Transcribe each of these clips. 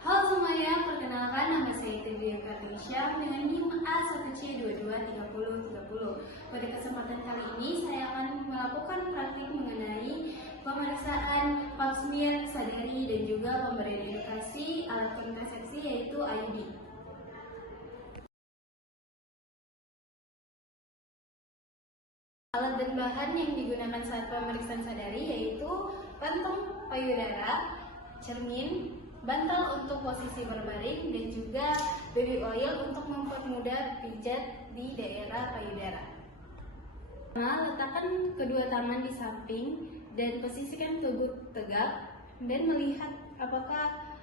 Halo semuanya, perkenalkan nama saya Teddy Karnisha dengan NIM A1C223030. Pada kesempatan kali ini saya akan melakukan praktik mengenai pemeriksaan pap smear sadari dan juga pemberian edukasi alat kontrasepsi yaitu IUD. Alat dan bahan yang digunakan saat pemeriksaan sadari yaitu kantong payudara, cermin, bantal untuk posisi berbaring, dan juga baby oil untuk mempermudah pijat di daerah payudara. Nah, letakkan kedua tangan di samping dan posisikan tubuh tegak dan melihat apakah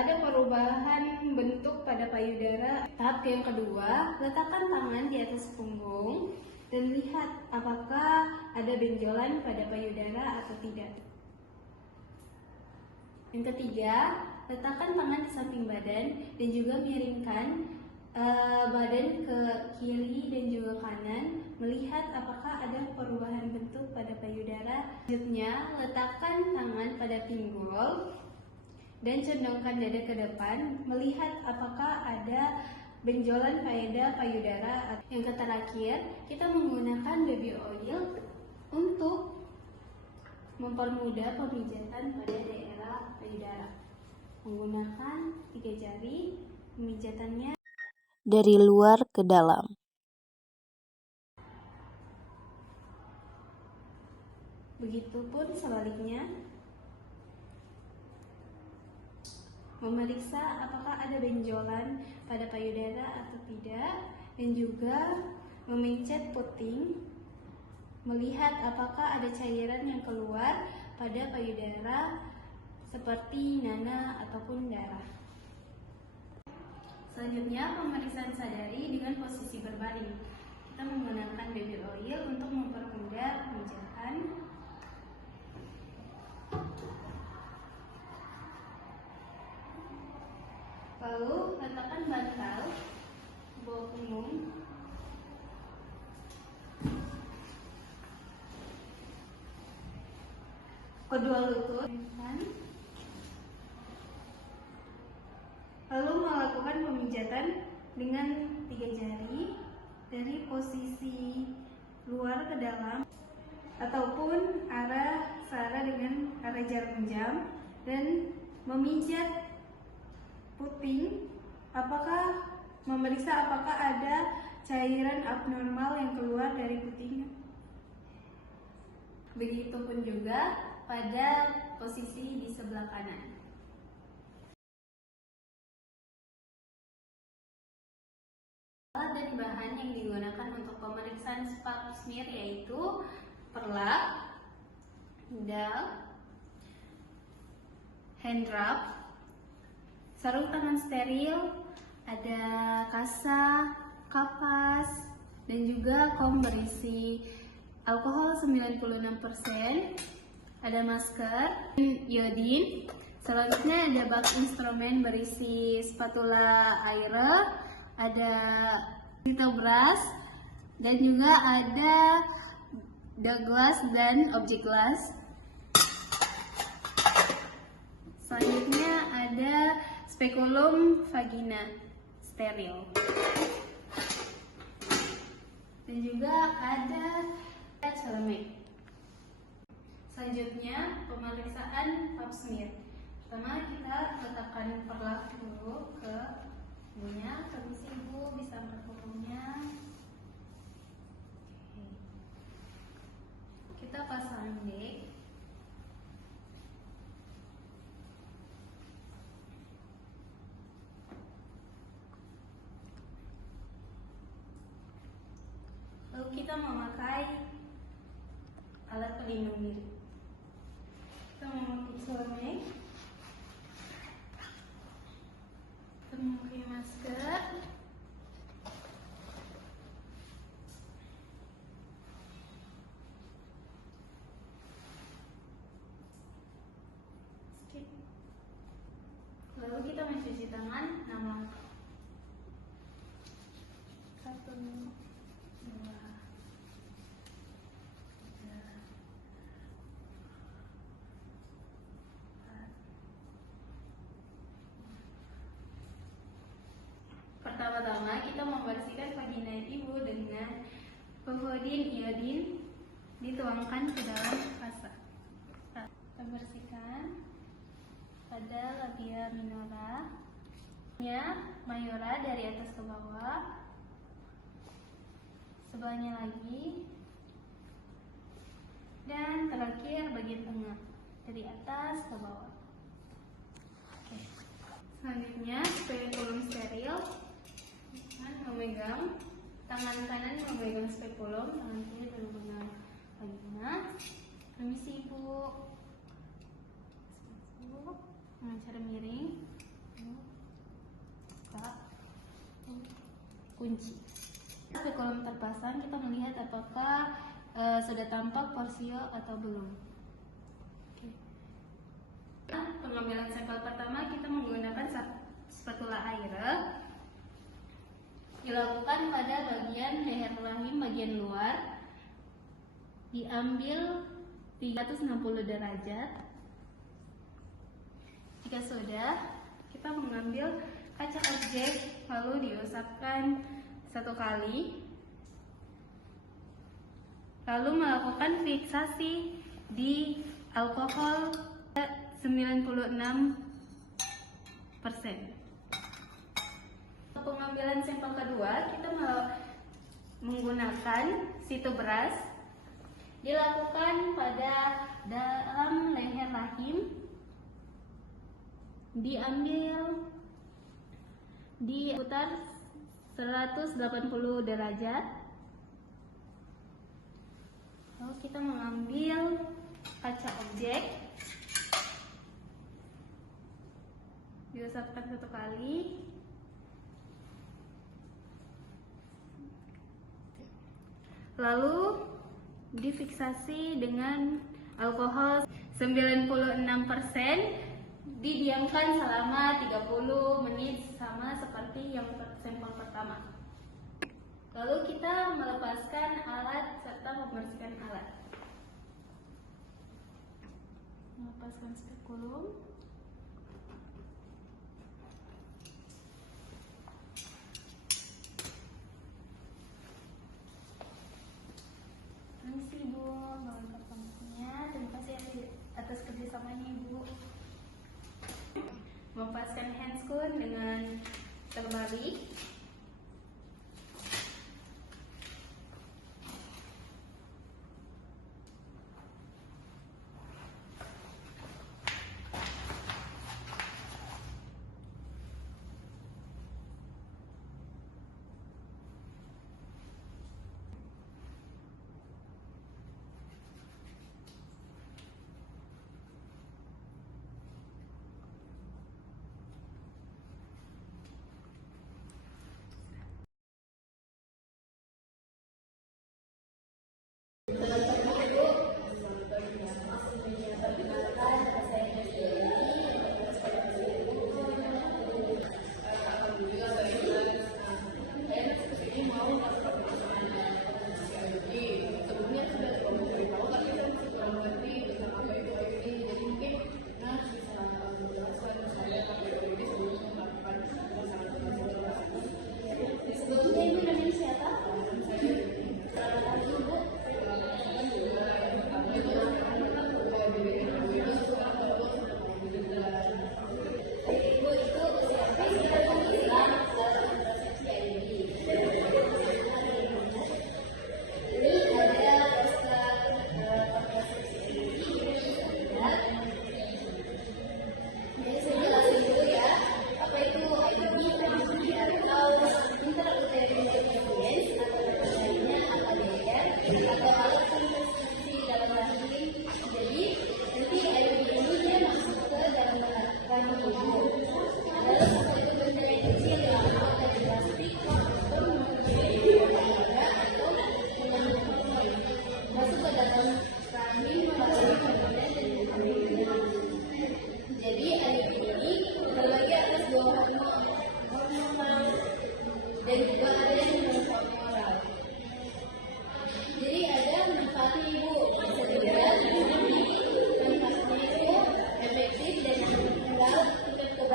ada perubahan bentuk pada payudara. Tahap yang kedua, letakkan tangan di atas punggung dan lihat apakah ada benjolan pada payudara atau tidak. Yang ketiga, letakkan tangan di samping badan dan juga miringkan badan ke kiri dan juga kanan, melihat apakah ada perubahan bentuk pada payudara. Selanjutnya, letakkan tangan pada pinggul dan condongkan dada ke depan, melihat apakah ada benjolan pada payudara. Yang terakhir, kita menggunakan baby oil untuk mempermudah pemijatan pada daerah payudara. Menggunakan 3 jari, pemijatannya dari luar ke dalam. Begitupun sebaliknya. Memeriksa apakah ada benjolan pada payudara atau tidak, dan juga memencet puting, melihat apakah ada cairan yang keluar pada payudara seperti nanah ataupun darah. Selanjutnya, pemeriksaan sadari dengan posisi berbaring. Kita menggunakan baby oil untuk mempermudah pemijatan. Lalu letakkan bantal bawah punggung, kedua lutut, lalu melakukan pemijatan dengan 3 jari dari posisi luar ke dalam ataupun arah searah dengan arah jarum jam, dan memijat puting, memeriksa apakah ada cairan abnormal yang keluar dari puting. Begitupun juga pada posisi di sebelah kanan. Alat dan bahan yang digunakan untuk pemeriksaan pap smear yaitu perlak, needle, hand rub, sarung tangan steril, ada kasa, kapas, dan juga kom berisi alkohol 96%, ada masker, iodin. Selanjutnya ada bak instrumen berisi spatula air, ada little brush, dan juga ada Douglas dan object glass. Selanjutnya ada spekulum vagina steril, dan juga ada celemek. Selanjutnya, pemeriksaan pap smear. Pertama, kita letakkan perlak dulu ke ibunya. Permisi ibu, bisa angkat fotonya. Kita pasang dek. Lalu kita memakai alat pelindung diri. Kita memakai celemek. memakai masker. Lalu kita mencuci tangan 6 langkah. 1, 2, 3, 4. Pertama-tama kita membersihkan vagina ibu dengan povidin iodin dituangkan ke dalam fasa. Kita bersihkan pada labia minora, mayora dari atas ke bawah, sebelahnya lagi, dan terakhir bagian tengah dari atas ke bawah. Oke. Selanjutnya spekulum steril, memegang tangan kanan memegang spekulum, tangan kiri memegang vagina. Permisi ibu. Dengan cara miring, buka, kunci. Spekulum terpasang, kita melihat apakah sudah tampak porsio atau belum. Oke. Pengambilan sampel pertama kita menggunakan spatula air. Dilakukan pada bagian leher rahim bagian luar. Diambil 360 derajat. Jika sudah, kita mengambil kaca objek lalu diusapkan 1 kali, lalu melakukan fiksasi di alkohol 96%. Pengambilan sampel kedua kita menggunakan situ beras, dilakukan pada dalam leher rahim. Diambil, diputar 180 derajat. Lalu kita mengambil kaca objek, diusapkan 1 kali, lalu difiksasi dengan alkohol 96%. Didiamkan selama 30 menit sama seperti yang sampel pertama. Lalu kita melepaskan alat serta membersihkan alat. Melepaskan spekulum. Permisi ibu, mohon pertanyaan. Terima kasih atas kerjasamanya ibu. Melepaskan handscoon dengan terbalik.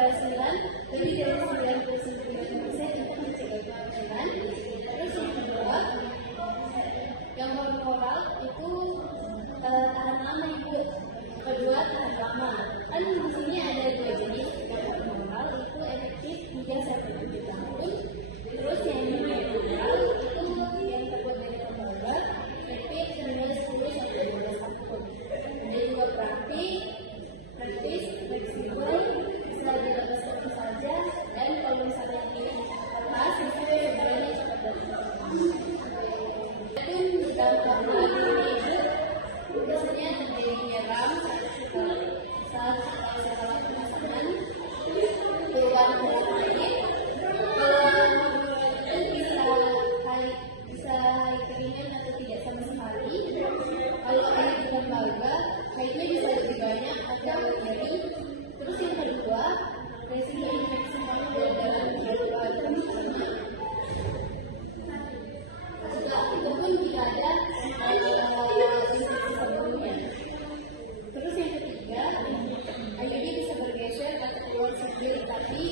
keberhasilan lebih dari 99% untuk mencegah kematian. Terus yang kedua, yang hormonal itu tahan lama ibu. Kedua, tahan lama. Kan di sini ada dua jenis. Yang hormonal itu efektif 3-7 tahun. Terus yang natural itu yang terbuat dari tembaga efektif 10-12 tahun. Ada juga praktis, fleksibel, bisa dilakukan seperti saja, dan kalau misalnya di atas itu sebenarnya cepat berkembang. Itu dampak dari itu biasanya terjadi nyerang saat salah pemasangan perubahan penyakit. Kalau bisa keringan atau tidak sama sekali. Kalau air di lembaga, haidnya bisa lebih banyak atau nyeri. Terus yang kedua, resiko infeksi paru dalam paru-paru sama. Itu pun jika ada infeksi sebelumnya. Terus yang ketiga, airnya bisa bergeser atau keluar sendiri, tapi